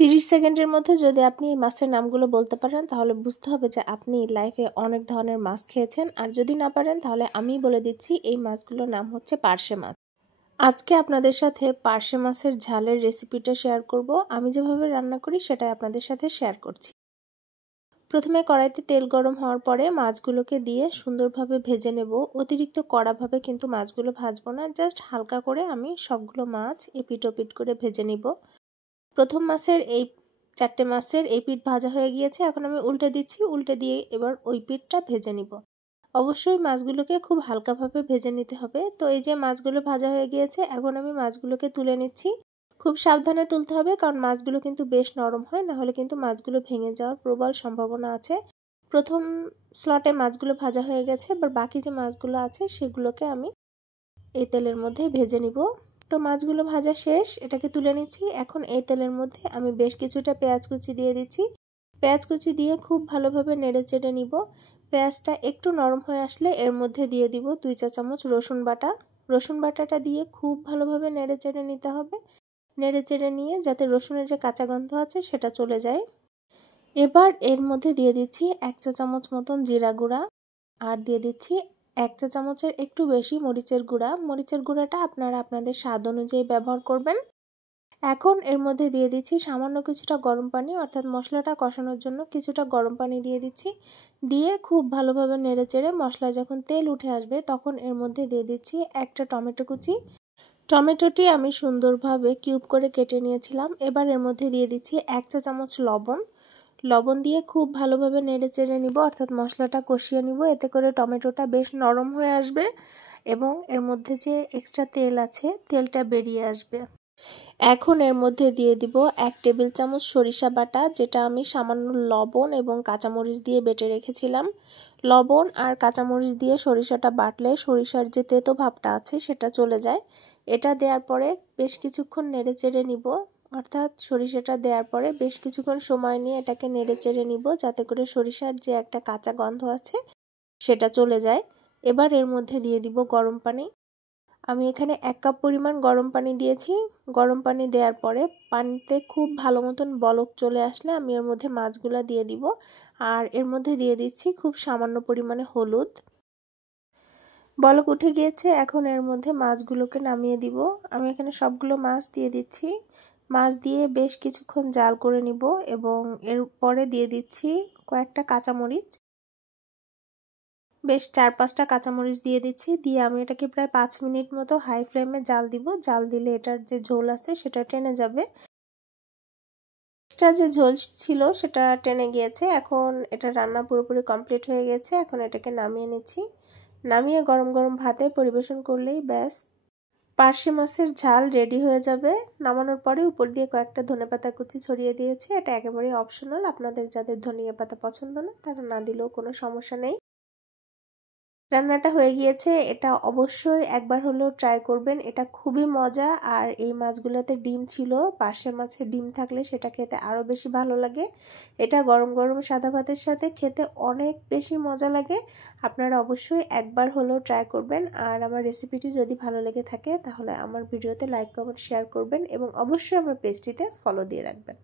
30 সেকেন্ডের মধ্যে যদি আপনি এই মাছের নামগুলো বলতে পারেন তাহলে বুঝতে হবে যে আপনি লাইফে অনেক ধরনের মাছ খেয়েছেন। আর যদি না পারেন তাহলে আমি বলে দিচ্ছি এই মাছগুলোর নাম হচ্ছে পার্শে মাছ। আজকে আপনাদের সাথে পার্শে মাছের ঝালের রেসিপিটা শেয়ার করব। আমি যেভাবে রান্না করি সেটাই আপনাদের সাথে শেয়ার করছি। প্রথমে কড়াইতে তেল গরম হওয়ার পরে মাছগুলোকে দিয়ে সুন্দরভাবে ভেজে নেব। অতিরিক্ত কড়াভাবে কিন্তু মাছগুলো ভাজবো না, জাস্ট হালকা করে আমি সবগুলো মাছ এপিট ওপিট করে ভেজে নিব। প্রথম মাছের এই 4টে মাছের এই পিঠ ভাজা হয়ে গিয়েছে, এখন আমি উল্টে দিচ্ছি। উল্টে দিয়ে এবার ওই পিঠটা ভেজে নিব। অবশ্যই মাছগুলোকে খুব হালকাভাবে ভেজে নিতে হবে। তো এই যে মাছগুলো ভাজা হয়ে গিয়েছে, এখন আমি মাছগুলোকে তুলে নিচ্ছি। খুব সাবধানে তুলতে হবে, কারণ মাছগুলো কিন্তু বেশ নরম হয়, না হলে কিন্তু মাছগুলো ভেঙে যাওয়ার প্রবল সম্ভাবনা আছে। প্রথম স্লটে মাছগুলো ভাজা হয়ে গেছে, এবার বাকি যে মাছগুলো আছে সেগুলোকে আমি এই তেলের মধ্যে ভেজে নিব। তো মাছগুলো ভাজা শেষ, এটাকে তুলে নিচ্ছি। এখন এই তেলের মধ্যে আমি বেশ কিছুটা পেঁয়াজ কুচি দিয়ে দিচ্ছি। পেঁয়াজ কুচি দিয়ে খুব ভালোভাবে নেড়ে চেড়ে নিব। পেঁয়াজটা একটু নরম হয়ে আসলে এর মধ্যে দিয়ে দিব 2 চা চামচ রসুন বাটা। রসুন বাটাটা দিয়ে খুব ভালোভাবে নেড়ে চেড়ে নিতে হবে। নেড়ে চেড়ে নিয়ে যাতে রসুনের যে কাঁচা গন্ধ আছে সেটা চলে যায়। এবার এর মধ্যে দিয়ে দিচ্ছি 1 চা চামচ মতন জিরা গুঁড়া, আর দিয়ে দিচ্ছি 1 চা চামচের একটু বেশি মরিচের গুঁড়া। মরিচের গুঁড়াটা আপনারা আপনাদের স্বাদ অনুযায়ী ব্যবহার করবেন। এখন এর মধ্যে দিয়ে দিচ্ছি সামান্য কিছুটা গরম পানি, অর্থাৎ মশলাটা কষানোর জন্য কিছুটা গরম পানি দিয়ে দিচ্ছি। দিয়ে খুব ভালোভাবে নেড়ে চেড়ে মশলা যখন তেল উঠে আসবে তখন এর মধ্যে দিয়ে দিচ্ছি একটা টমেটো কুচি। টমেটোটি আমি সুন্দরভাবে কিউব করে কেটে নিয়েছিলাম। এবার এর মধ্যে দিয়ে দিচ্ছি 1 চা চামচ লবণ। লবণ দিয়ে খুব ভালোভাবে নেড়ে চেড়ে নিব, অর্থাৎ মশলাটা কষিয়ে নিব। এতে করে টমেটোটা বেশ নরম হয়ে আসবে এবং এর মধ্যে যে এক্সট্রা তেল আছে তেলটা বেরিয়ে আসবে। এখন এর মধ্যে দিয়ে দিব 1 টেবিল চামচ সরিষা বাটা, যেটা আমি সামান্য লবণ এবং কাঁচামরিচ দিয়ে বেটে রেখেছিলাম। লবণ আর কাঁচামরিচ দিয়ে সরিষাটা বাটলে সরিষার যে তেতো ভাবটা আছে সেটা চলে যায়। এটা দেওয়ার পরে বেশ কিছুক্ষণ নেড়ে চেড়ে নিব, অর্থাৎ সরিষাটা দেওয়ার পরে বেশ কিছুক্ষণ সময় নিয়ে এটাকে নেড়ে চেড়ে নিব, যাতে করে সরিষার যে একটা কাঁচা গন্ধ আছে সেটা চলে যায়। এবার এর মধ্যে দিয়ে দিব গরম পানি। আমি এখানে 1 কাপ পরিমাণ গরম পানি দিয়েছি। গরম পানি দেওয়ার পরে পানিতে খুব ভালো মতন বলক চলে আসলে আমি এর মধ্যে মাছগুলা দিয়ে দিব, আর এর মধ্যে দিয়ে দিচ্ছি খুব সামান্য পরিমাণে হলুদ। বলক উঠে গিয়েছে, এখন এর মধ্যে মাছগুলোকে নামিয়ে দিব। আমি এখানে সবগুলো মাছ দিয়ে দিচ্ছি। মাছ দিয়ে বেশ কিছুক্ষণ জাল করে নিব এবং এর পরে দিয়ে দিচ্ছি কয়েকটা কাঁচামরিচ। বেশ 4-5টা কাঁচামরিচ দিয়ে দিচ্ছি। দিয়ে আমি এটাকে প্রায় 5 মিনিট মতো হাই ফ্লেমে জাল দিব। জাল দিলে এটার যে ঝোল আছে সেটা টেনে যাবে। এক্সট্রা যে ঝোল ছিল সেটা টেনে গিয়েছে। এখন এটা রান্না পুরোপুরি কমপ্লিট হয়ে গেছে। এখন এটাকে নামিয়ে নিচ্ছি। নামিয়ে গরম গরম ভাতে পরিবেশন করলেই ব্যাস পার্শে মাছের ঝাল রেডি হয়ে যাবে। নামানোর পরে উপর দিয়ে কয়েকটা ধনেপাতা কুচি ছড়িয়ে দিয়েছি। এটা একেবারেই অপশনাল, আপনাদের যাদের ধনিয়া পাতা পছন্দ না তারা না দিলেও কোনো সমস্যা নেই। রান্নাটা হয়ে গিয়েছে, এটা অবশ্যই একবার হলেও ট্রাই করবেন। এটা খুবই মজা। আর এই মাছগুলোতে ডিম ছিল, পার্শে মাছের ডিম থাকলে সেটা খেতে আরও বেশি ভালো লাগে। এটা গরম গরম সাদা ভাতের সাথে খেতে অনেক বেশি মজা লাগে। আপনারা অবশ্যই একবার হলেও ট্রাই করবেন। আর আমার রেসিপিটি যদি ভালো লেগে থাকে তাহলে আমার ভিডিওতে লাইক কমেন্ট শেয়ার করবেন এবং অবশ্যই আমার পেজটিতে ফলো দিয়ে রাখবেন।